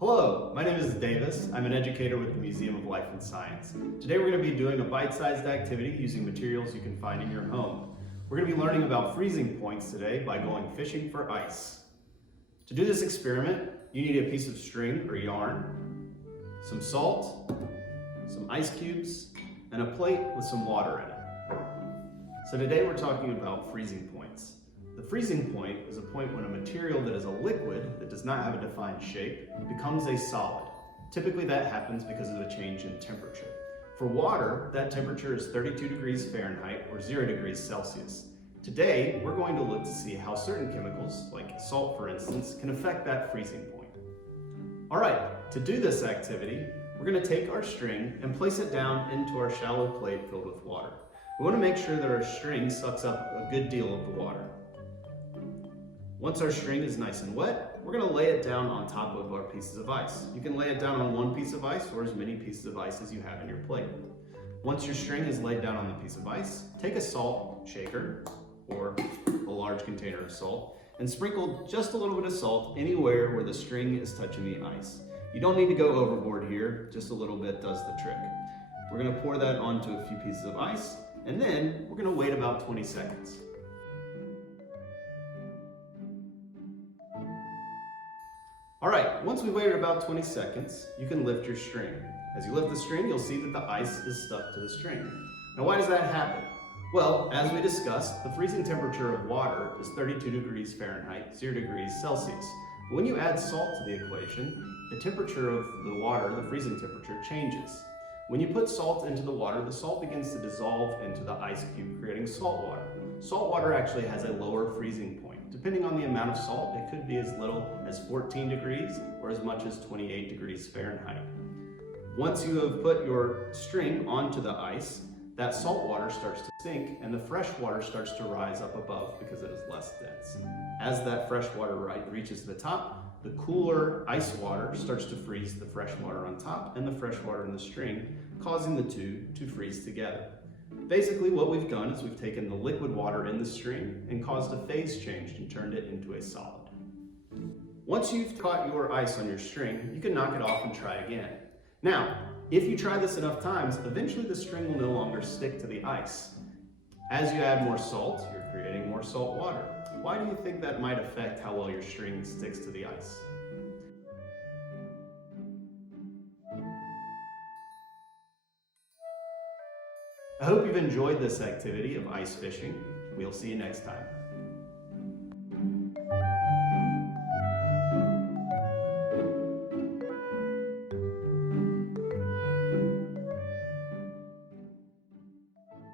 Hello, my name is Davis. I'm an educator with the Museum of Life and Science. Today we're going to be doing a bite-sized activity using materials you can find in your home. We're going to be learning about freezing points today by going fishing for ice. To do this experiment, you need a piece of string or yarn, some salt, some ice cubes, and a plate with some water in it. So today we're talking about freezing points. The freezing point is a point when a material that is a liquid that does not have a defined shape becomes a solid. Typically that happens because of a change in temperature. For water, that temperature is 32 degrees Fahrenheit or 0 degrees Celsius. Today, we're going to look to see how certain chemicals, like salt for instance, can affect that freezing point. All right, to do this activity, we're going to take our string and place it down into our shallow plate filled with water. We want to make sure that our string sucks up a good deal of the water. Once our string is nice and wet, we're going to lay it down on top of our pieces of ice. You can lay it down on one piece of ice or as many pieces of ice as you have in your plate. Once your string is laid down on the piece of ice, take a salt shaker or a large container of salt and sprinkle just a little bit of salt anywhere where the string is touching the ice. You don't need to go overboard here, just a little bit does the trick. We're going to pour that onto a few pieces of ice and then we're going to wait about 20 seconds. All right, once we waited about 20 seconds, you can lift your string. As you lift the string, you'll see that the ice is stuck to the string. Now, why does that happen? Well, as we discussed, the freezing temperature of water is 32 degrees Fahrenheit, 0 degrees Celsius. But when you add salt to the equation, the temperature of the water, the freezing temperature, changes. When you put salt into the water, the salt begins to dissolve into the ice cube, creating salt water. Salt water actually has a lower freezing point. Depending on the amount of salt, it could be as little as 14 degrees or as much as 28 degrees Fahrenheit. Once you have put your string onto the ice, that salt water starts to sink and the fresh water starts to rise up above because it is less dense. As that fresh water reaches the top, the cooler ice water starts to freeze the fresh water on top and the fresh water in the string, causing the two to freeze together. Basically, what we've done is we've taken the liquid water in the string and caused a phase change and turned it into a solid. Once you've caught your ice on your string, you can knock it off and try again. Now, if you try this enough times, eventually the string will no longer stick to the ice. As you add more salt, you're creating more salt water. Why do you think that might affect how well your string sticks to the ice? I hope you've enjoyed this activity of ice fishing. We'll see you next time.